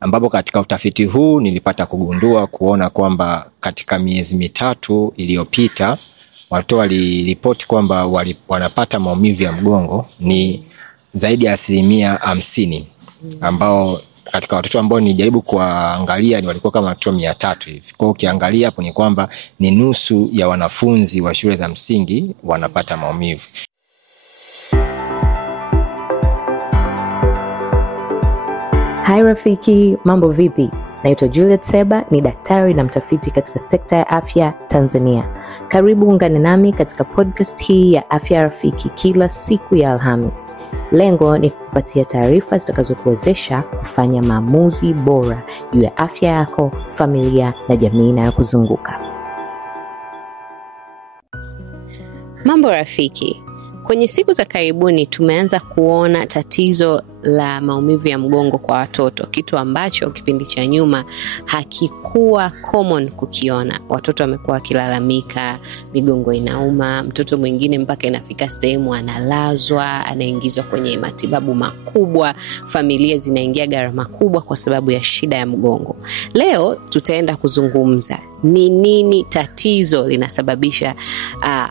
ambapo katika utafiti huu nilipata kugundua kuona kwamba katika miezi mitatu iliyopita watoto waliripoti kwamba wanapata maumivu ya mgongo ni zaidi ya 50%, ambao katika watoto ambao nilijaribu kuangalia ni walikuwa kama watoto 300 hivi. Kwa hiyo ukiangalia hapo ni kwamba ni nusu ya wanafunzi wa shule za msingi wanapata maumivu. Hai rafiki, mambo vipi? Naitwa Juliet Seba, ni daktari na mtafiti katika sekta ya afya Tanzania. Karibu ungane nami katika podcast hii ya Afya Rafiki kila siku ya Alhamis. Lengo ni kukupatia taarifa zitakazokuwezesha kufanya maamuzi bora juu ya afya yako, familia na jamii inayokuzunguka. Mambo rafiki, kwenye siku za karibuni tumeanza kuona tatizo la maumivu ya mgongo kwa watoto, kitu ambacho kipindi cha nyuma hakikuwa common kukiona. Watoto wamekuwa wakilalamika migongo inauma, mtoto mwingine mpaka inafika sehemu analazwa, anaingizwa kwenye matibabu makubwa, familia zinaingia gharama kubwa kwa sababu ya shida ya mgongo. Leo tutaenda kuzungumza ni nini tatizo linasababisha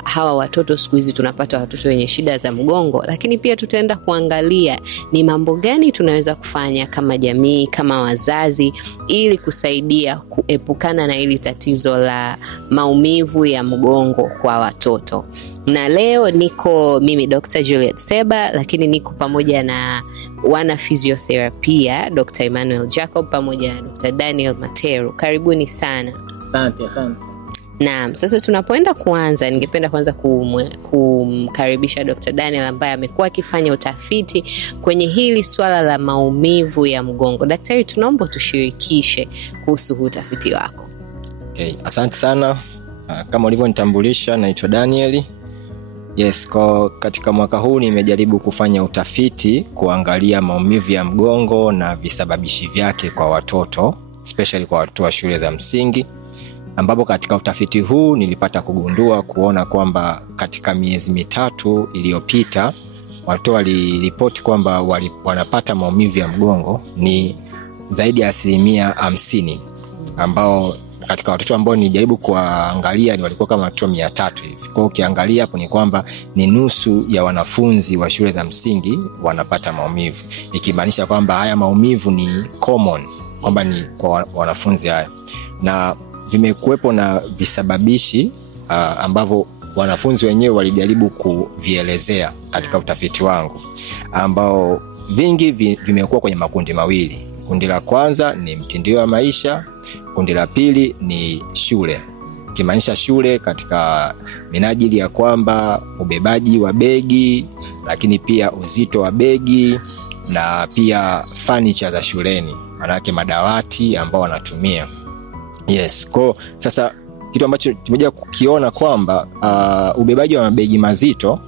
hawa watoto. Siku hizi tunapata watoto wenye shida za mgongo, lakini pia tutaenda kuangalia ni mambo gani tunaweza kufanya kama jamii, kama wazazi, ili kusaidia kuepukana na hili tatizo la maumivu ya mgongo kwa watoto. Na leo niko mimi Dr. Juliet Seba, lakini niko pamoja na wana physiotherapia Dr. Emmanuel Jacob pamoja na Dr. Daniel Materu. Karibuni sana. Asante. Naam, sasa tunapoenda kuanza, ningependa kwanza kumkaribisha Dr. Daniel ambaye amekuwa akifanya utafiti kwenye hili swala la maumivu ya mgongo. Daktari, tunaomba tushirikishe kuhusu utafiti wako. Okay, asante sana. Kama ulivyonitambulisha, naitwa Daniel. Yes, katika mwaka huu nimejaribu kufanya utafiti kuangalia maumivu ya mgongo na visababishi vyake kwa watoto, especially kwa watoto wa shule za msingi, ambapo katika utafiti huu nilipata kugundua kuona kwamba katika miezi mitatu iliyopita watoto waliripoti kwamba wanapata maumivu ya mgongo ni zaidi ya 50%, ambao katika watoto ambao nilijaribu kuangalia ni walikuwa kama watoto 300 hivi. Kwa hiyo ukiangalia hapo ni kwamba ni nusu ya wanafunzi wa shule za msingi wanapata maumivu, ikimaanisha kwamba haya maumivu ni common, kwamba ni kwa wanafunzi haya. Na vimekuwepo na visababishi ambavyo wanafunzi wenyewe walijaribu kuvielezea katika utafiti wangu, ambao vingi vimekuwa kwenye makundi mawili. Kundi la kwanza ni mtindo wa maisha, kundi la pili ni shule. Kimaanisha shule katika minajili ya kwamba ubebaji wa begi, lakini pia uzito wa begi, na pia furniture za shuleni, manake madawati ambao wanatumia. Yes, kwa sasa kitu ambacho tumekuja kukiona kwamba ubebaji wa mabegi mazito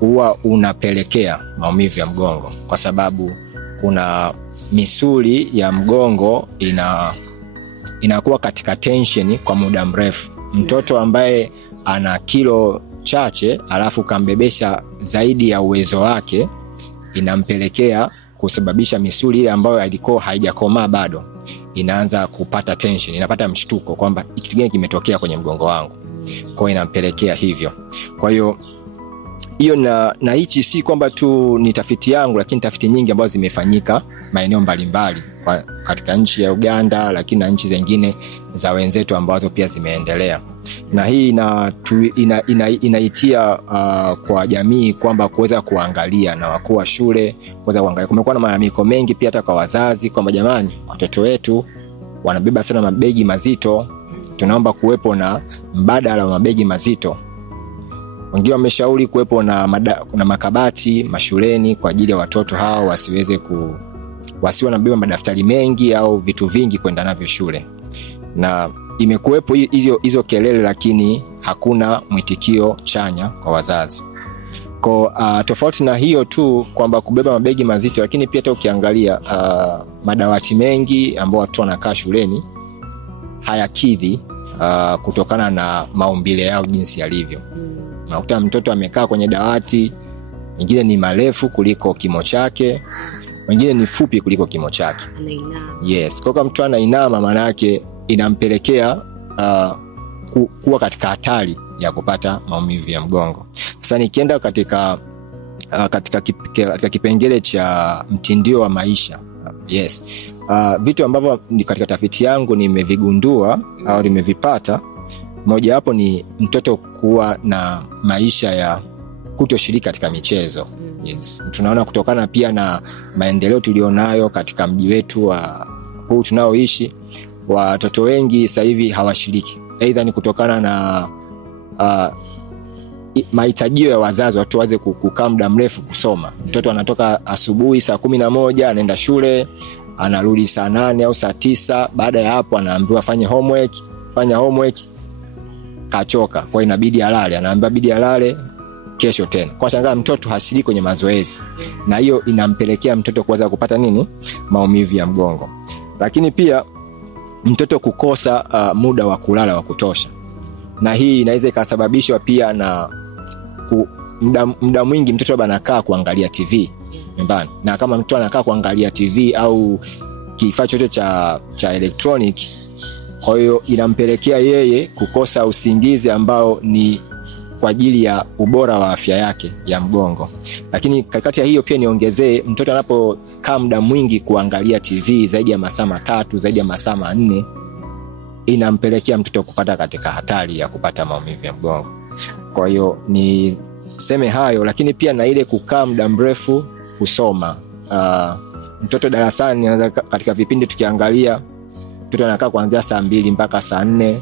huwa unapelekea maumivu ya mgongo, kwa sababu kuna misuli ya mgongo inakuwa katika tension kwa muda mrefu. Mtoto ambaye ana kilo chache alafu kambebesha zaidi ya uwezo wake, inampelekea kusababisha misuli ile ambayo ilikuwa haijakomaa bado inaanza kupata tension, inapata mshtuko kwamba kitu gani kimetokea kwenye mgongo wangu. Kwa hiyo inampelekea hivyo. Kwa hiyo na hichi si kwamba tu ni tafiti yangu, lakini tafiti nyingi ambazo zimefanyika maeneo mbalimbali katika nchi ya Uganda, lakini na nchi zingine za wenzetu ambazo pia zimeendelea. Na hii inaitia kwa jamii kwamba kuweza kuangalia, na wakuu wa shule kuweza kuangalia. Kumekuwa na malalamiko mengi pia hata kwa wazazi kwamba jamani, watoto wetu wanabeba sana mabegi mazito, tunaomba kuwepo na mbadala wa mabegi mazito. Wengine wameshauri kuwepo na makabati mashuleni kwa ajili ya watoto hao wasiwe na beba madaftari mengi au vitu vingi kwenda navyo shule. Na imekuwepo hizo kelele, lakini hakuna mwitikio chanya kwa wazazi. Kwa tofauti na hiyo tu kwamba kubeba mabegi mazito, lakini pia hata ukiangalia madawati mengi ambao watu wanakaa shuleni hayakidhi kutokana na maumbile yao jinsi yalivyo. Unakuta mtoto amekaa kwenye dawati, nyingine ni marefu kuliko kimo chake, wengine ni fupi kuliko kimo chake. Yes, kwa mtu anainama maana yake inampelekea kuwa katika hatari ya kupata maumivu ya mgongo. Sasa nikienda katika kipengele cha mtindio wa maisha, yes, vitu ambavyo katika tafiti yangu nimevigundua au nimevipata, moja hapo ni mtoto kuwa na maisha ya kutoshiriki katika michezo. Yes, tunaona kutokana pia na maendeleo tulionayo katika mji wetu huu tunaoishi, watoto wengi sasa hivi hawashiriki. Aidha ni kutokana na mahitajio ya wazazi, watu waze kukaa muda mrefu kusoma. Mtoto anatoka asubuhi saa 11 anaenda shule, anarudi saa 8 au saa 9. Baada ya hapo anaambiwa fanya homework, kachoka, kwa inabidi alale, anaambiwa bidi alale kesho tena. Kwa shangaa mtoto hashiriki kwenye mazoezi, na hiyo inampelekea mtoto kuweza kupata maumivu ya mgongo. Lakini pia mtoto kukosa muda wa kulala wa kutosha, na hii inaweza ikasababishwa pia na muda mwingi mtoto anakaa kuangalia TV nyumbani. Na kama mtu anakaa kuangalia TV au kifaa chochote cha electronic, kwa hiyo inampelekea yeye kukosa usingizi ambao ni kwa ajili ya ubora wa afya yake ya mgongo. Lakini kati ya hiyo pia niongezee, mtoto anapokaa muda mwingi kuangalia TV zaidi ya masaa 3, zaidi ya masaa 4, inampelekea mtoto kupata katika hatari ya kupata maumivu ya mgongo. Kwa hiyo ni seme hayo, lakini pia na ile kukaa muda mrefu kusoma. Mtoto darasani katika vipindi tukiangalia, mtoto anakaa kuanzia saa 2 mpaka saa 4.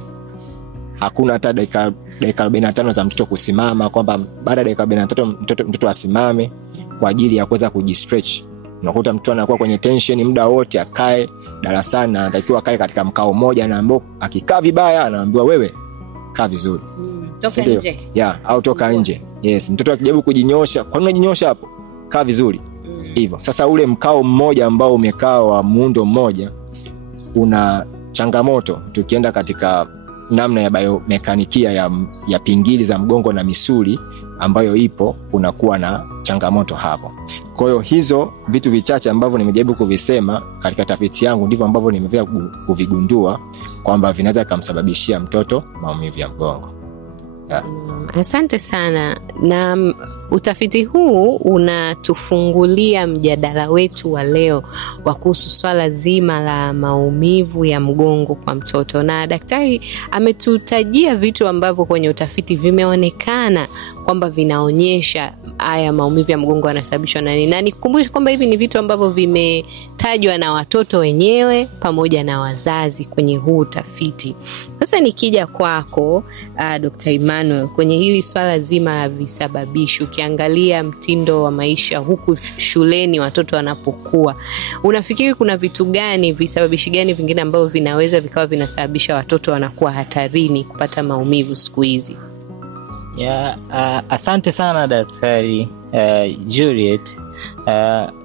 Hakuna hata dakika 45 za mtoto kusimama, kwamba baada ya dakika 43 mtoto asimame kwa ajili ya kuweza kujistretch. Unakuta mtoto anakuwa kwenye tension muda wote, akae darasani na anatakiwa akae katika mkao mmoja, na ambapo akikaa vibaya anaambiwa wewe kaa vizuri, toka nje. Au toka nje. Yes, mtoto akijaribu kujinyosha, kwa nini unajinyosha hapo? Kaa vizuri. Hivyo. Sasa ule mkao mmoja ambao umekaa wa muundo mmoja una changamoto. Tukienda katika namna ya biomekanikia ya pingili za mgongo na misuli ambayo ipo, unakuwa na changamoto hapo. Kwa hiyo hizo vitu vichache ambavyo nimejaribu kuvisema katika tafiti yangu ndivyo ambavyo nimeweza kuvigundua kwamba vinaweza kumsababishia mtoto maumivu ya mgongo. Yeah. Asante sana. Na utafiti huu unatufungulia mjadala wetu wa leo wa kuhusu swala zima la maumivu ya mgongo kwa mtoto, na daktari ametutajia vitu ambavyo kwenye utafiti vimeonekana kwamba vinaonyesha haya maumivu ya mgongo yanasababishwa na nini. Na nikukumbushe kwamba hivi ni vitu ambavyo vimetajwa na watoto wenyewe pamoja na wazazi kwenye huu utafiti. Sasa nikija kwako Dr. Emmanuel, kwenye hili swala zima la visababishi, ukiangalia mtindo wa maisha huku shuleni watoto wanapokuwa, unafikiri kuna vitu gani, visababishi gani vingine ambavyo vinaweza vikawa vinasababisha watoto wanakuwa hatarini kupata maumivu siku hizi? Asante sana Daktari Juliet.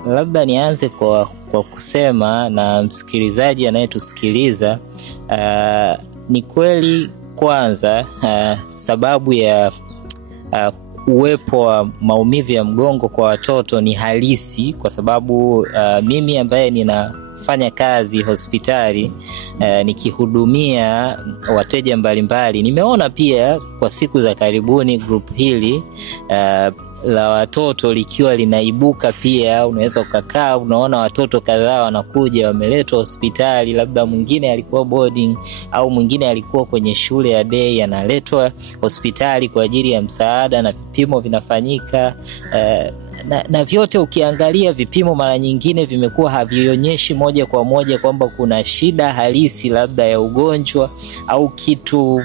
Labda nianze kwa kusema na msikilizaji anayetusikiliza, ni kweli kwanza sababu ya uwepo wa maumivu ya mgongo kwa watoto ni halisi, kwa sababu mimi ambaye ninafanya kazi hospitali nikihudumia wateja mbalimbali, nimeona pia kwa siku za karibuni group hili la watoto likiwa linaibuka pia. Unaweza ukakaa unaona watoto kadhaa wanakuja wameletwa hospitali, labda mwingine alikuwa boarding au mwingine alikuwa kwenye shule ya day, analetwa hospitali kwa ajili ya msaada na vipimo vinafanyika. Na vyote ukiangalia vipimo mara nyingine vimekuwa havionyeshi moja kwa moja kwamba kuna shida halisi labda ya ugonjwa au kitu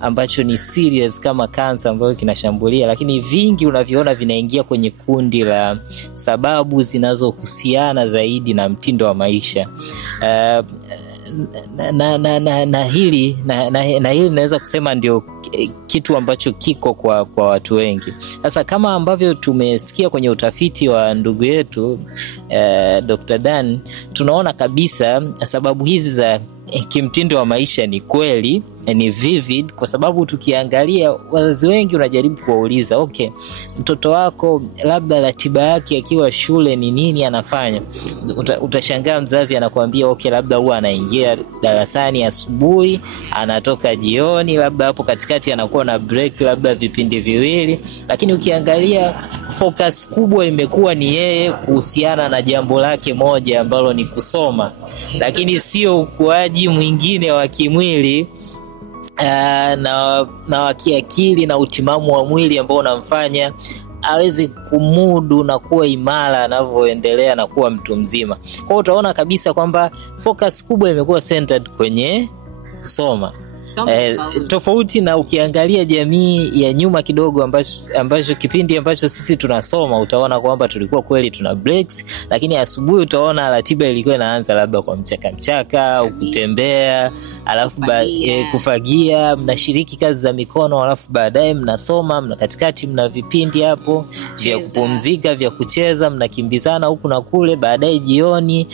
ambacho ni serious kama kansa ambayo kinashambulia, lakini vingi unaviona vinaingia kwenye kundi la sababu zinazohusiana zaidi na mtindo wa maisha. Na hili naweza kusema ndio kitu ambacho kiko kwa watu wengi. Sasa kama ambavyo tumesikia kwenye utafiti wa ndugu yetu Dr. Dan, tunaona kabisa sababu hizi za kimtindo wa maisha ni kweli ni vivid, kwa sababu tukiangalia wazazi wengi unajaribu kuwauliza okay, mtoto wako labda ratiba yake akiwa shule ni nini anafanya. Utashangaa mzazi anakuambia okay, labda huwa anaingia darasani asubuhi, anatoka jioni, labda hapo katikati anakuwa na break labda vipindi viwili. Lakini ukiangalia focus kubwa imekuwa ni yeye kuhusiana na jambo lake moja ambalo ni kusoma, lakini sio ukuaji mwingine wa kimwili na wa kiakili na utimamu wa mwili ambao unamfanya aweze kumudu na kuwa imara anavyoendelea na kuwa mtu mzima. Kwa hiyo utaona kabisa kwamba focus kubwa imekuwa centered kwenye kusoma. Tofauti na ukiangalia jamii ya nyuma kidogo ambacho kipindi ambacho sisi tunasoma, utaona kwamba tulikuwa kweli tuna breaks, lakini asubuhi utaona ratiba ilikuwa inaanza labda kwa mchaka au kutembea, alafu kufagia, mnashiriki kazi za mikono, alafu baadaye mnasoma, mna katikati mna vipindi hapo vya kupumzika, vya kucheza, mnakimbizana huku na kule. Baadaye jioni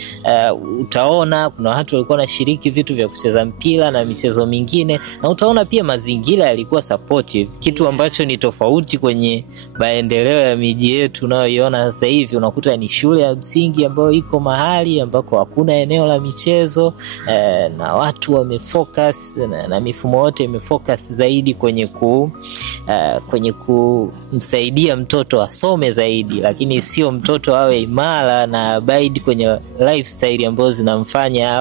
utaona kuna watu walikuwa wanashiriki vitu vya kucheza mpira na michezo mingine, na utaona pia mazingira yalikuwa supportive, kitu ambacho ni tofauti kwenye maendeleo ya miji yetu unayoiona sasa hivi. Unakuta ni shule ya msingi ambayo iko mahali ambako hakuna eneo la michezo, na watu wamefocus na mifumo yote imefocus zaidi kwenye kumsaidia mtoto asome zaidi, lakini sio mtoto awe imara na abide kwenye lifestyle ambazo zinamfanya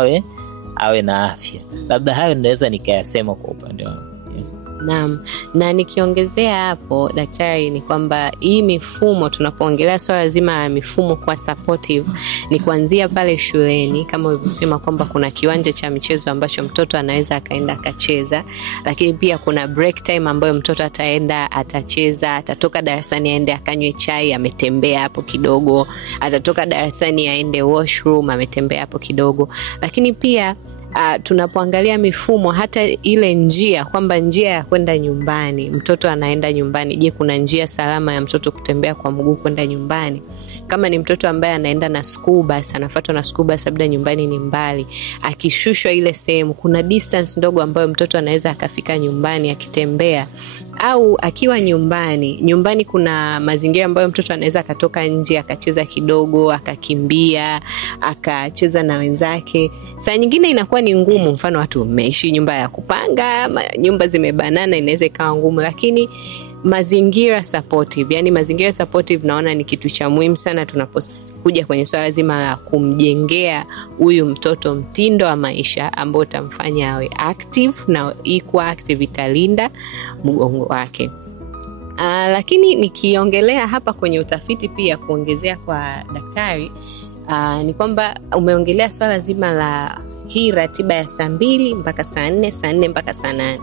awe na afya. Labda hayo naweza nikayasema kwa upande wangu. Naam, na nikiongezea hapo daktari, ni kwamba hii mifumo, tunapoongelea swala zima la mifumo kwa supportive, ni kuanzia pale shuleni kama ulivyosema kwamba kuna kiwanja cha michezo ambacho mtoto anaweza akaenda akacheza, lakini pia kuna break time ambayo mtoto ataenda atacheza, atatoka darasani aende akanywe chai, ametembea hapo kidogo, atatoka darasani aende washroom, ametembea hapo kidogo. Lakini pia tunapoangalia mifumo, hata ile njia, kwamba njia ya kwenda nyumbani, mtoto anaenda nyumbani, je, kuna njia salama ya mtoto kutembea kwa mguu kwenda nyumbani? Kama ni mtoto ambaye anaenda na school bus, anafuatwa na school bus, labda nyumbani ni mbali, akishushwa ile sehemu, kuna distance ndogo ambayo mtoto anaweza akafika nyumbani akitembea, au akiwa nyumbani kuna mazingira ambayo mtoto anaweza akatoka nje akacheza kidogo, akakimbia, akacheza na wenzake. Saa nyingine inakuwa ni ngumu, mfano watu mmeishi nyumba ya kupanga, nyumba zimebanana, inaweza ikawa ngumu, lakini mazingira supportive, yani mazingira supportive naona ni kitu cha muhimu sana tunapokuja kwenye swala zima la kumjengea huyu mtoto mtindo wa maisha ambao utamfanya awe active, na ikuwa active italinda mgongo wake. Lakini nikiongelea hapa kwenye utafiti pia, kuongezea kwa daktari, ni kwamba umeongelea swala zima la hii ratiba ya saa 2 mpaka saa 4, saa 4 mpaka saa 8.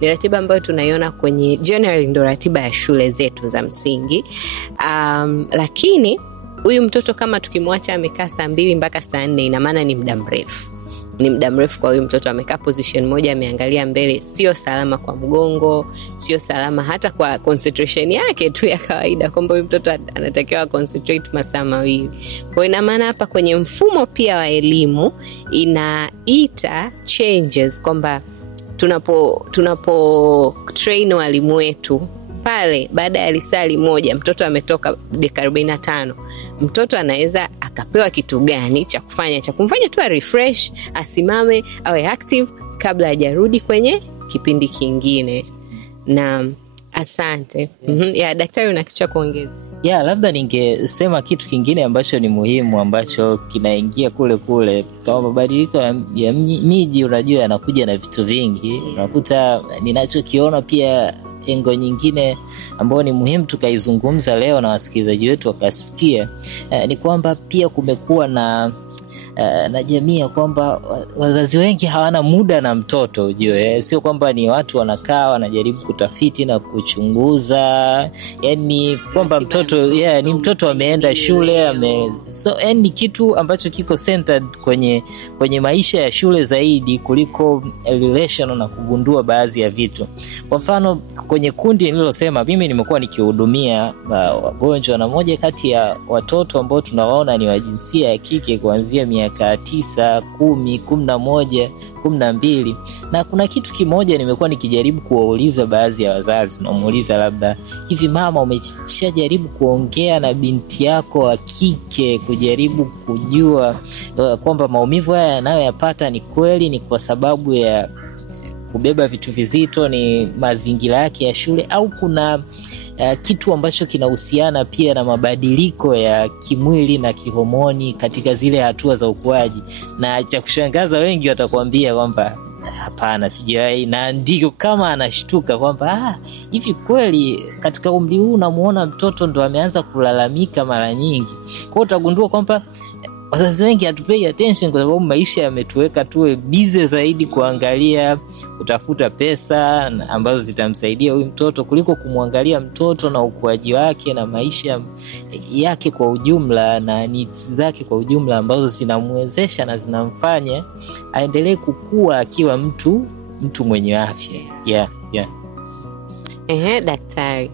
Ni ratiba ambayo tunaiona kwenye generally ndo ratiba ya shule zetu za msingi. Lakini huyu mtoto kama tukimwacha amekaa saa 2 mpaka saa 4, ina maana ni muda mrefu. Ni muda mrefu kwa huyu mtoto, amekaa position moja, ameangalia mbele. Sio salama kwa mgongo, sio salama hata kwa concentration yake tu ya kawaida, kwamba huyu mtoto anatakiwa concentrate masaa 2. Kwa ina maana hapa kwenye mfumo pia wa elimu inaita changes, kwamba tunapo train walimu wetu pale, baada ya lisali moja mtoto ametoka dakika 45, mtoto anaweza akapewa kitu gani cha kufanya, cha kumfanya tu refresh, asimame, awe active kabla hajarudi kwenye kipindi kingine. Na asante. Ya daktari, una kitu cha kuongeza? Labda ningesema kitu kingine ambacho ni muhimu, ambacho kinaingia kule kama mabadiliko ya miji, unajua yanakuja na vitu vingi. Unakuta ninachokiona pia engo nyingine ambayo ni muhimu tukaizungumza leo na wasikilizaji wetu wakasikia, ni kwamba pia kumekuwa na jamii ya kwamba wazazi wengi hawana muda na mtoto, ujue. Sio kwamba ni watu wanakaa wanajaribu kutafiti na kuchunguza, yani kwamba mtoto ni mtoto ameenda shule, yani kitu ambacho kiko centered kwenye maisha ya shule zaidi kuliko relation na kugundua baadhi ya vitu. Kwa mfano kwenye kundi nililosema, mimi nimekuwa nikihudumia wagonjwa, na moja kati ya watoto ambao tunawaona ni wa jinsia ya kike kuanzia miaka 9, 10, 11, 12. Na kuna kitu kimoja nimekuwa nikijaribu kuwauliza baadhi ya wazazi. Namuuliza labda, hivi mama, umeshajaribu kuongea na binti yako wa kike kujaribu kujua kwamba maumivu haya yanayoyapata ni kweli ni kwa sababu ya kubeba vitu vizito, ni mazingira yake ya shule, au kuna kitu ambacho kinahusiana pia na mabadiliko ya kimwili na kihomoni katika zile hatua za ukuaji? Na cha kushangaza, wengi watakwambia kwamba hapana, sijawahi. Na ndiko kama anashtuka kwamba hivi kweli katika umri huu namuona mtoto ndo ameanza kulalamika mara nyingi. Kwa hiyo utagundua kwamba wazazi wengi hatupei attention kwa sababu maisha yametuweka tuwe busy zaidi kuangalia, kutafuta pesa ambazo zitamsaidia huyu mtoto kuliko kumwangalia mtoto na ukuaji wake na maisha yake kwa ujumla na needs zake kwa ujumla ambazo zinamwezesha na zinamfanya aendelee kukua akiwa mtu mwenye afya. Daktari.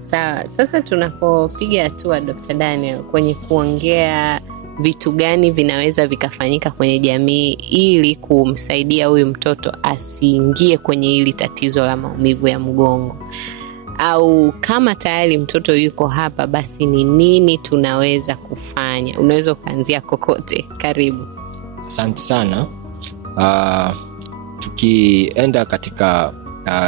Sawa, sasa tunapopiga hatua Dr. Daniel kwenye kuongea vitu gani vinaweza vikafanyika kwenye jamii ili kumsaidia huyu mtoto asiingie kwenye hili tatizo la maumivu ya mgongo, au kama tayari mtoto yuko hapa, basi ni nini tunaweza kufanya? Unaweza kuanzia kokote. Karibu. Asante sana. Tukienda katika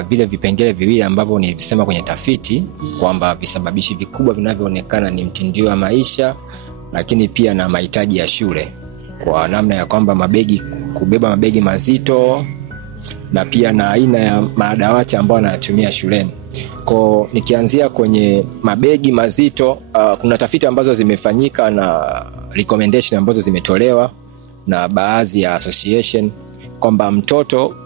vile vipengele viwili ambavyo nilisema kwenye tafiti kwamba visababishi vikubwa vinavyoonekana ni mtindio wa maisha, lakini pia na mahitaji ya shule, kwa namna ya kwamba kubeba mabegi mazito, na pia na aina ya madawati ambayo anatumia shuleni. Kwa nikianzia kwenye mabegi mazito, kuna tafiti ambazo zimefanyika na recommendation ambazo zimetolewa na baadhi ya association kwamba mtoto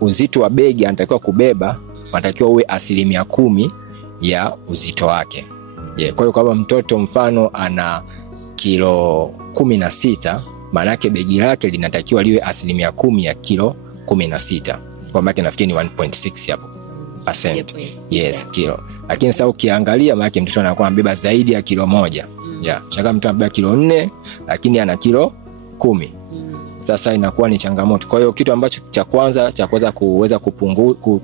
uzito wa begi anatakiwa kubeba anatakiwa uwe 10% ya uzito wake. Kwa hiyo kama mtoto mfano ana kilo 16, maana yake begi lake linatakiwa liwe 10% ya kilo 16. Kwa maana nafikiri ni 1.6 hapo percent. Yes, kilo. Lakini sasa ukiangalia maana yake mtoto anakuwa anabeba zaidi ya kilo 1. Shaka mtu anabeba kilo 4 lakini ana kilo 10. Sasa inakuwa ni changamoto. Kwa hiyo kitu ambacho cha kwanza kuweza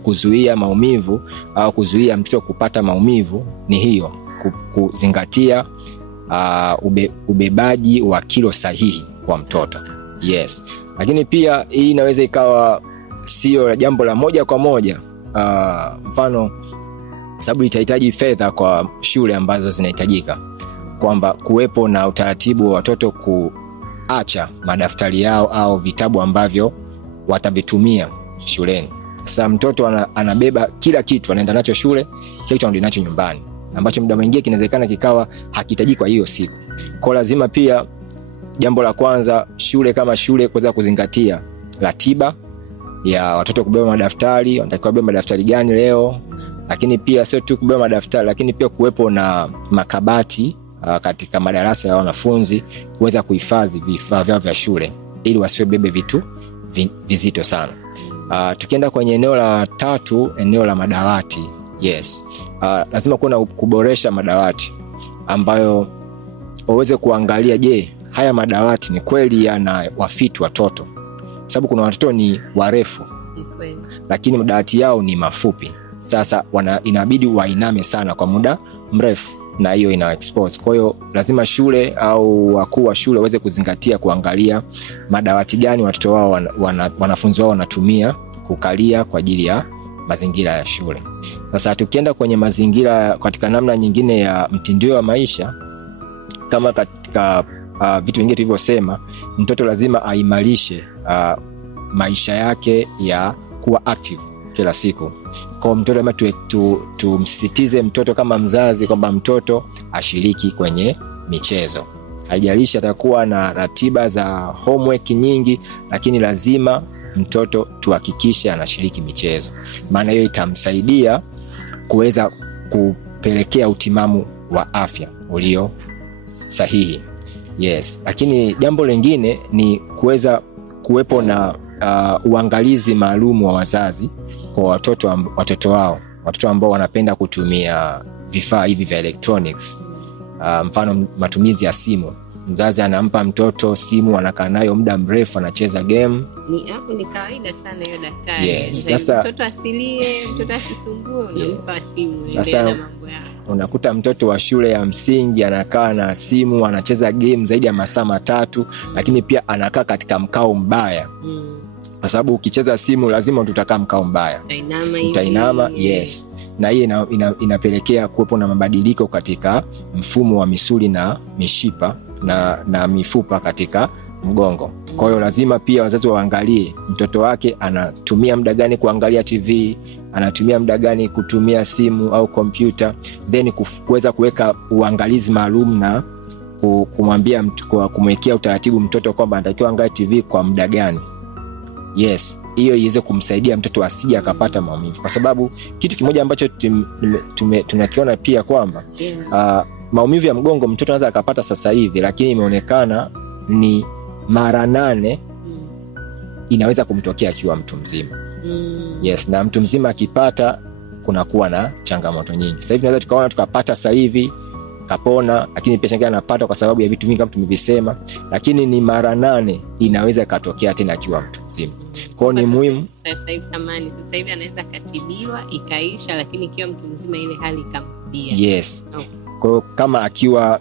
kuzuia maumivu au kuzuia mtoto kupata maumivu ni hiyo, kuzingatia ubebaji wa kilo sahihi kwa mtoto. Yes. Lakini pia hii inaweza ikawa sio jambo la moja kwa moja. Mfano sababu itahitaji fedha kwa shule ambazo zinahitajika, kwamba kuwepo na utaratibu wa watoto kuacha madaftari yao au vitabu ambavyo watavitumia shuleni. Sasa mtoto anabeba kila kitu, anaenda nacho shule, kila kitu anarudi nacho nyumbani, ambacho muda mwingine kinawezekana kikawa hakihitajiki kwa hiyo siku. Kwa lazima pia jambo la kwanza shule kama shule kuweza kuzingatia ratiba ya watoto kubeba madaftari, wanatakiwa kubeba madaftari gani leo. Lakini pia sio tu kubeba madaftari, lakini pia kuwepo na makabati katika madarasa ya wanafunzi kuweza kuhifadhi vifaa vyao vya shule ili wasiwebebe vitu vizito sana. Tukienda kwenye eneo la 3, eneo la madawati. Yes. Lazima kuboresha madawati ambayo waweze kuangalia, je, haya madawati ni kweli yana wafiti watoto? Sababu kuna watoto ni warefu lakini madawati yao ni mafupi. Sasa inabidi wainame sana kwa muda mrefu na hiyo ina expose. Kwa hiyo lazima shule au wakuu wa shule waweze kuzingatia kuangalia madawati gani watoto wao wanafunzi wao wanatumia kukalia kwa ajili ya mazingira ya shule. Sasa tukienda kwenye mazingira katika namna nyingine ya mtindio wa maisha, kama katika vitu vingine tulivyosema, mtoto lazima aimarishe maisha yake ya kuwa active kila siku. Kwa mtoto kama tumsisitize mtoto kama mzazi kwamba mtoto ashiriki kwenye michezo. Haijalishi atakuwa na ratiba za homework nyingi, lakini lazima mtoto tuhakikishe anashiriki michezo. Maana hiyo itamsaidia kuweza kupelekea utimamu wa afya ulio sahihi. Yes. Lakini jambo lingine ni kuwepo na uangalizi maalum wa wazazi kwa watoto wao, watoto ambao wanapenda kutumia vifaa hivi vya electronics. Mfano matumizi ya simu. mzazi anampa mtoto simu, anakaa nayo muda mrefu, anacheza game. Ni kawaida sana hiyo daktari. Yes. Sasa mtoto asilie, mtoto asisumbue, unampa simu. Sasa unakuta mtoto wa shule ya msingi anakaa na simu, anacheza game zaidi ya masaa 3, lakini pia anakaa katika mkao mbaya. Kwa sababu ukicheza simu lazima tutakaa mkao mbaya. Utainama, yes. Na hii inapelekea kuwepo na mabadiliko katika mfumo wa misuli na mishipa na mifupa katika mgongo. Kwa hiyo lazima pia wazazi waangalie mtoto wake anatumia muda gani kuangalia TV, anatumia muda gani kutumia simu au kompyuta, then kuweza kuweka uangalizi maalum na kumwambia kumwekea utaratibu mtoto kwamba anatakiwa angalie TV kwa muda gani. Yes, hiyo iweze kumsaidia mtoto asije akapata maumivu. Kwa sababu kitu kimoja ambacho tunakiona pia kwamba maumivu ya mgongo mtoto anaweza akapata sasa hivi, lakini imeonekana ni mara 8 inaweza kumtokea akiwa mtu mzima. Yes, na mtu mzima akipata kunakuwa na changamoto nyingi. Sasa hivi tunaweza tukaona tukapata sasa hivi kapona, lakini pia changamoto anapata kwa sababu ya vitu vingi kama tumevisema, lakini ni mara 8 inaweza ikatokea tena akiwa mtu mzima. Kwa hiyo ni muhimu sasa hivi anaweza katibiwa ikaisha, lakini ikiwa mtu mzima ile hali ikamrudia. Yes. Kwa hiyo kama akiwa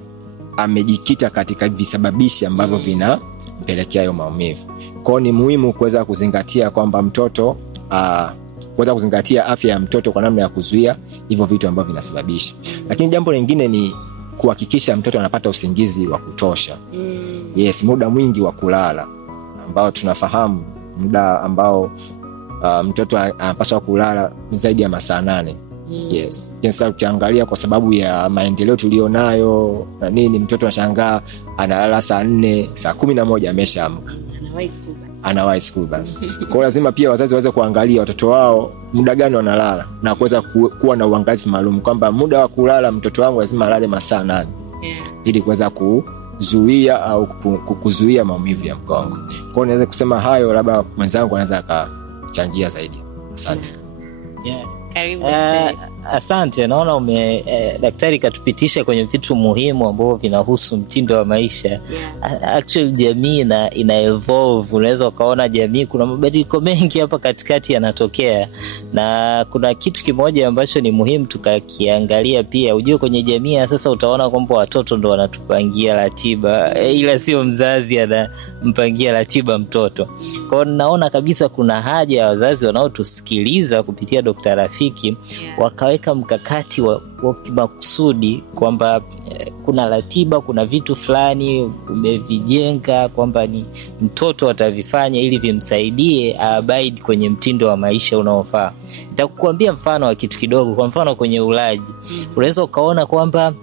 amejikita katika visababishi ambavyo vinampelekea hayo maumivu. Kwa hiyo ni muhimu kuweza kuzingatia kwamba mtoto kuweza kuzingatia afya ya mtoto kwa namna ya kuzuia hivyo vitu ambavyo vinasababisha. Lakini jambo lingine ni kuhakikisha mtoto anapata usingizi wa kutosha. Yes, muda mwingi wa kulala ambao tunafahamu muda ambao mtoto anapaswa kulala ni zaidi ya masaa 8. Yes. Sasa ukiangalia kwa sababu ya maendeleo tulionayo na nini, mtoto anashangaa analala saa 4, saa 11 ameshaamka. Anawahi school bus. Kwa hiyo lazima pia wazazi waweze kuangalia watoto wao muda gani wanalala na kuweza kuwa na uangalizi maalum kwamba muda wa kulala mtoto wangu lazima alale masaa 8. Ili kuweza kuzuia au kuzuia maumivu ya mgongo. Kwa hiyo naweza kusema hayo, labda mwenzangu anaweza akachangia zaidi. Asante. Asante. Naona daktari katupitisha kwenye vitu muhimu ambavyo vinahusu mtindo wa maisha. Actually jamii ina evolve. Unaweza ukaona jamii kuna mabadiliko mengi hapa katikati yanatokea, na kuna kitu kimoja ambacho ni muhimu tukakiangalia pia. Ujue kwenye jamii sasa utaona kwamba watoto ndo wanatupangia ratiba, ila sio mzazi anampangia ratiba mtoto. Kwa hiyo naona kabisa kuna haja ya wazazi wanaotusikiliza kupitia Dr. Rafiki wakaweka mkakati wa kimakusudi kwamba kuna ratiba, kuna vitu fulani umevijenga kwamba ni mtoto atavifanya ili vimsaidie abide kwenye mtindo wa maisha unaofaa. Nitakuambia mfano wa kitu kidogo. Kwa mfano kwenye ulaji, unaweza ukaona kwamba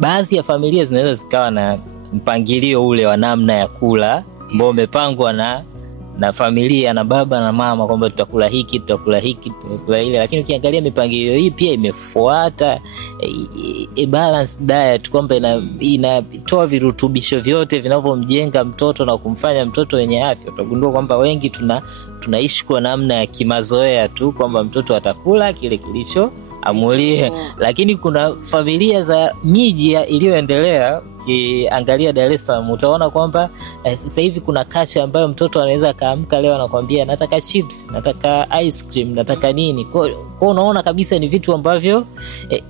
baadhi ya familia zinaweza zikawa na mpangilio ule wa namna ya kula ambao umepangwa na familia na baba na mama kwamba tutakula hiki, tutakula ile, lakini ukiangalia mipangilio hii pia imefuata a balanced diet kwamba inatoa virutubisho vyote vinavyomjenga mtoto na kumfanya mtoto wenye afya. Utagundua kwamba wengi tunaishi kwa namna ya kimazoea tu kwamba mtoto atakula kile kilicho amulie. Lakini kuna familia za miji iliyoendelea, kiangalia Dar es Salaam utaona kwamba sasa hivi kuna kacha ambayo mtoto anaweza kaamka leo anakuambia nataka chips, nataka ice cream, nataka nini. Kwa unaona kabisa ni vitu ambavyo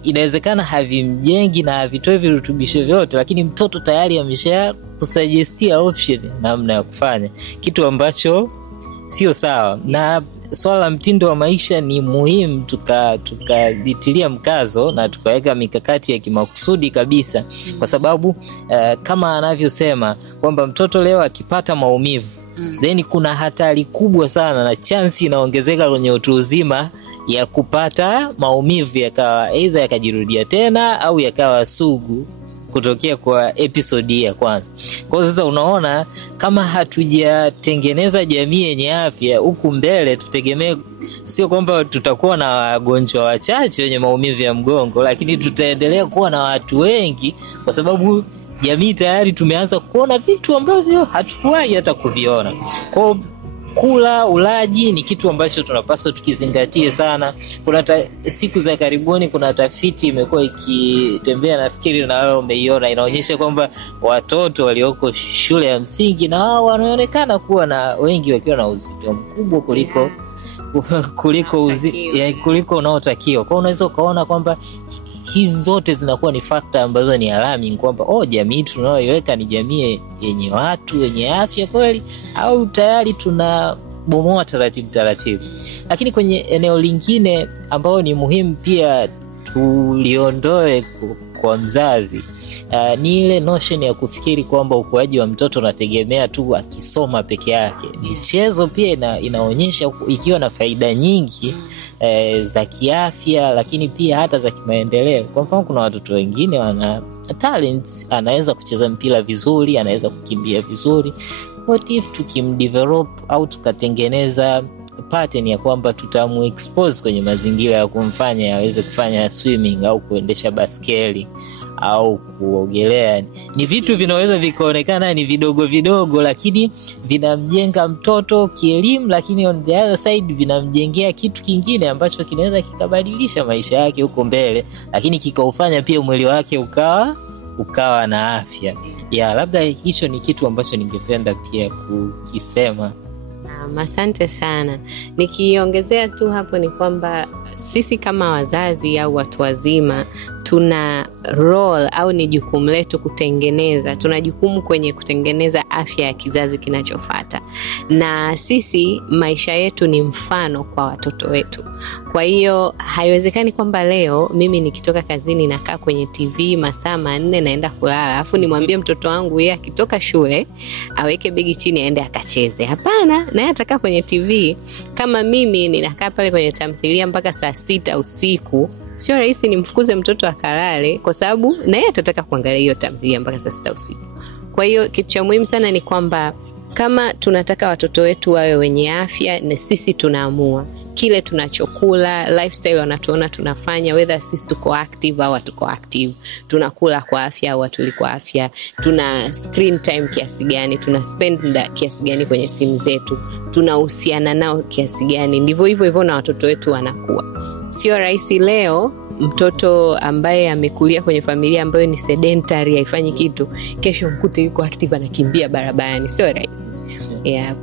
inawezekana havimjengi na havitoi virutubisho vyote, lakini mtoto tayari amesha kusuggestia option namna ya kufanya kitu ambacho sio sawa. Na swala la mtindo wa maisha ni muhimu tukavitilia mkazo na tukaweka mikakati ya kimakusudi kabisa, kwa sababu kama anavyosema kwamba mtoto leo akipata maumivu then kuna hatari kubwa sana na chance inaongezeka kwenye utu uzima ya kupata maumivu yakawa either yakajirudia tena au yakawa sugu kutokea kwa episode ya kwanza. Kwa sasa unaona kama hatujatengeneza jamii yenye afya huku mbele, tutegemee sio kwamba tutakuwa na wagonjwa wachache wenye maumivu ya mgongo, lakini tutaendelea kuwa na watu wengi kwa sababu jamii tayari tumeanza kuona vitu ambavyo hatukuwahi hata kuviona. Kwa kula, ulaji ni kitu ambacho tunapaswa tukizingatie sana. Kuna siku za karibuni kuna tafiti imekuwa ikitembea, nafikiri na wewe umeiona, inaonyesha kwamba watoto walioko shule ya msingi na wao wanaonekana kuwa na wengi wakiwa na uzito mkubwa kuliko unaotakiwa. Kwa unaweza ukaona kwamba hizi zote zinakuwa ni factor ambazo ni alarming kwamba jamii tunayoiweka ni jamii yenye watu wenye afya kweli au tayari tunabomoa taratibu. Lakini kwenye eneo lingine ambao ni muhimu pia tuliondoe kwa mzazi, ni ile notion ya kufikiri kwamba ukuaji wa mtoto unategemea tu akisoma peke yake. Michezo pia inaonyesha ikiwa na faida nyingi za kiafya, lakini pia hata za kimaendeleo. Kwa mfano kuna watoto wengine wana talents, anaweza kucheza mpira vizuri, anaweza kukimbia vizuri. What if tukimdevelop au tukatengeneza pattern ya kwamba tutamu-expose kwenye mazingira ya kumfanya aweze kufanya swimming au kuendesha baskeli au kuogelea. Ni vitu vinaweza vikaonekana ni vidogo, lakini vinamjenga mtoto kielimu, lakini on the other side vinamjengea kitu kingine ambacho kinaweza kikabadilisha maisha yake huko mbele, lakini kikaufanya pia mwili wake ukawa na afya. Labda hicho ni kitu ambacho ningependa pia kukisema. Asante sana. Nikiongezea tu hapo ni kwamba sisi kama wazazi au watu wazima tuna role au ni jukumu letu tuna jukumu kwenye kutengeneza afya ya kizazi kinachofuata, na sisi maisha yetu ni mfano kwa watoto wetu. Kwa hiyo haiwezekani kwamba leo mimi nikitoka kazini nakaa kwenye TV masaa 4 naenda kulala alafu nimwambie mtoto wangu yeye akitoka shule aweke begi chini aende akacheze. Hapana, naye atakaa kwenye TV. Kama mimi ninakaa pale kwenye tamthilia mpaka saa 6 usiku, sio rahisi nimfukuze mtoto akalale, kwa sababu naye atataka kuangalia hiyo tamthilia mpaka saa 6 usiku. Kwa hiyo kitu cha muhimu sana ni kwamba kama tunataka watoto wetu wawe wenye afya, na sisi tunaamua kile tunachokula, lifestyle wanatuona tunafanya, whether sisi tuko active au hatuko active, tunakula kwa afya au hatuli kwa afya, tuna screen time kiasi gani, tuna spend muda kiasi gani kwenye simu zetu, tunahusiana nao kiasi gani. Ndivyo hivyo na watoto wetu wanakuwa. Sio rahisi leo mtoto ambaye amekulia kwenye familia ambayo ni sedentary, haifanyi kitu, kesho mkute yuko active anakimbia barabarani. Sio rahisi.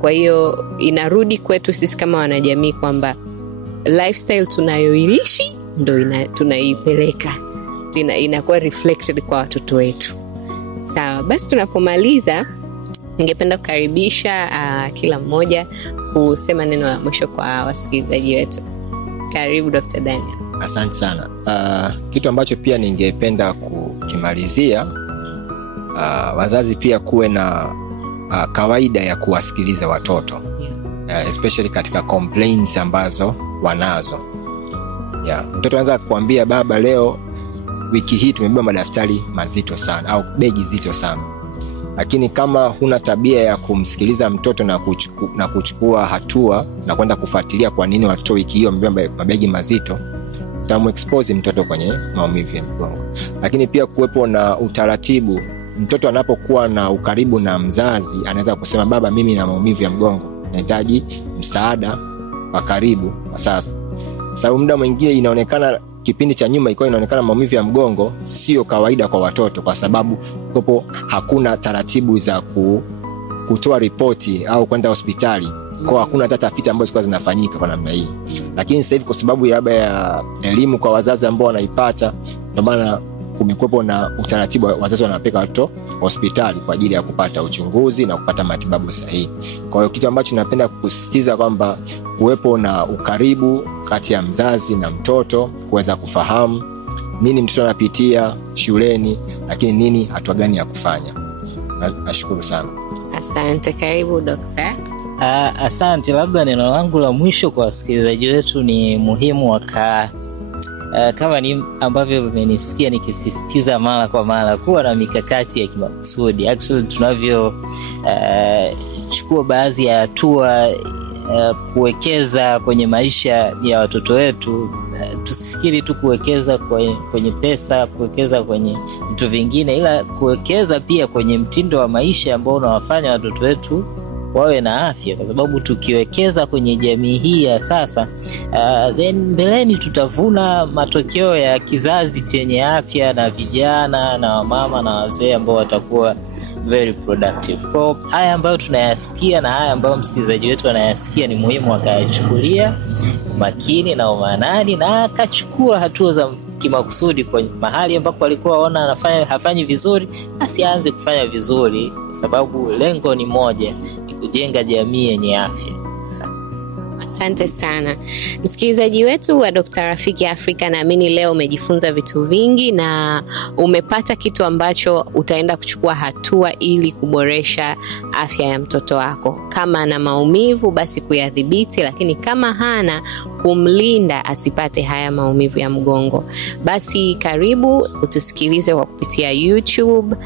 Kwa hiyo inarudi kwetu sisi kama wanajamii kwamba lifestyle tunayoishi ndio tunaipeleka, inakuwa reflected kwa watoto wetu. Sawa, basi tunapomaliza ningependa kukaribisha kila mmoja kusema neno la mwisho kwa wasikilizaji wetu. Karibu Dr. Daniel. Asante sana. Kitu ambacho pia ningependa kukimalizia, wazazi pia kuwe na kawaida ya kuwasikiliza watoto, especially katika complaints ambazo wanazo. Mtoto anaweza kukuambia, baba, leo wiki hii tumebeba madaftari mazito sana au begi zito sana. Lakini kama huna tabia ya kumsikiliza mtoto na kuchukua hatua na kwenda kufuatilia kwa nini watoto wiki hiyo wamebeba mabegi mazito, utamu-expose mtoto kwenye maumivu ya mgongo. Lakini pia kuwepo na utaratibu. Mtoto anapokuwa na ukaribu na mzazi, anaweza kusema, baba, mimi na maumivu ya mgongo, nahitaji msaada wa karibu kwa sasa. Sababu muda mwingine inaonekana, kipindi cha nyuma ilikuwa inaonekana maumivu ya mgongo sio kawaida kwa watoto, kwa sababu kopo hakuna taratibu za kutoa ripoti au kwenda hospitali. Kwa hakuna hata tafiti ambazo zilikuwa zinafanyika kwa namna hii. Lakini sasa hivi kwa sababu ya elimu kwa wazazi ambao wanaipata, ndio maana kumekuwepo na utaratibu, wazazi wanapeleka watoto hospitali kwa ajili ya kupata uchunguzi na kupata matibabu sahihi. Kwa hiyo kitu ambacho napenda kusisitiza kwamba kuwepo na ukaribu kati ya mzazi na mtoto, kuweza kufahamu nini mtoto anapitia shuleni, lakini nini hatua gani ya kufanya. Nashukuru sana. Asante. Karibu Dr. Asante. Labda neno langu la mwisho kwa wasikilizaji wetu ni muhimu kama ni ambavyo mmenisikia nikisisitiza mara kwa mara, kuwa na mikakati ya kimakusudi. Actually tunavyo chukua baadhi ya hatua kuwekeza kwenye maisha ya watoto wetu, tusifikiri tu kuwekeza kwenye pesa, kuwekeza kwenye vitu vingine, ila kuwekeza pia kwenye mtindo wa maisha ambao unawafanya watoto wetu wawe na afya, kwa sababu tukiwekeza kwenye jamii hii ya sasa, then mbeleni tutavuna matokeo ya kizazi chenye afya na vijana na wamama na wazee ambao watakuwa very productive. Kwa haya ambayo tunayasikia na haya ambayo msikilizaji wetu anayasikia, ni muhimu akayachukulia makini na umanani na akachukua hatua za kimakusudi kwa mahali ambako alikuwa aona hafanyi vizuri, asianze kufanya vizuri, kwa sababu lengo ni moja, ni kujenga jamii yenye afya. Asante sana msikilizaji wetu wa Dr. Rafiki Africa. Naamini leo umejifunza vitu vingi na umepata kitu ambacho utaenda kuchukua hatua ili kuboresha afya ya mtoto wako. Kama ana maumivu, basi kuyadhibiti, lakini kama hana, kumlinda asipate haya maumivu ya mgongo. Basi karibu utusikilize kwa kupitia YouTube,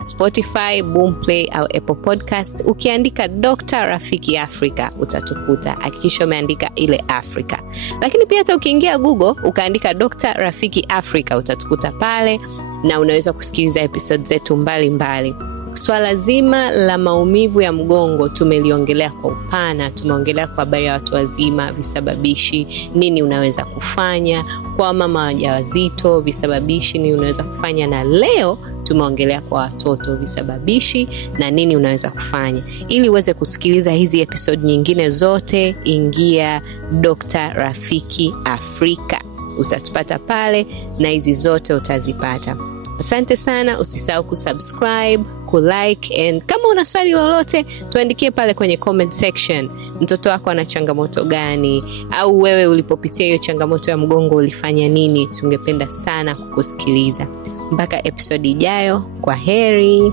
Spotify, Boomplay au Apple Podcast. Ukiandika Dr. Rafiki Africa utatukuta. Hakikisha umeandika ile Africa. Lakini pia hata ukiingia Google ukaandika Dr. Rafiki Africa utatukuta pale, na unaweza kusikiliza episode zetu mbalimbali. Swala zima la maumivu ya mgongo tumeliongelea kwa upana. Tumeongelea kwa habari ya watu wazima, visababishi, nini unaweza kufanya, kwa mama wajawazito, visababishi, nini unaweza kufanya, na leo tumeongelea kwa watoto, visababishi na nini unaweza kufanya. Ili uweze kusikiliza hizi episode nyingine zote, ingia Dr. Rafiki Africa, utatupata pale na hizi zote utazipata. Asante sana, usisahau kusubscribe, kulike, and kama una swali lolote tuandikie pale kwenye comment section. Mtoto wako ana changamoto gani, au wewe ulipopitia hiyo changamoto ya mgongo ulifanya nini? Tungependa sana kukusikiliza. Mpaka episode ijayo, kwa heri.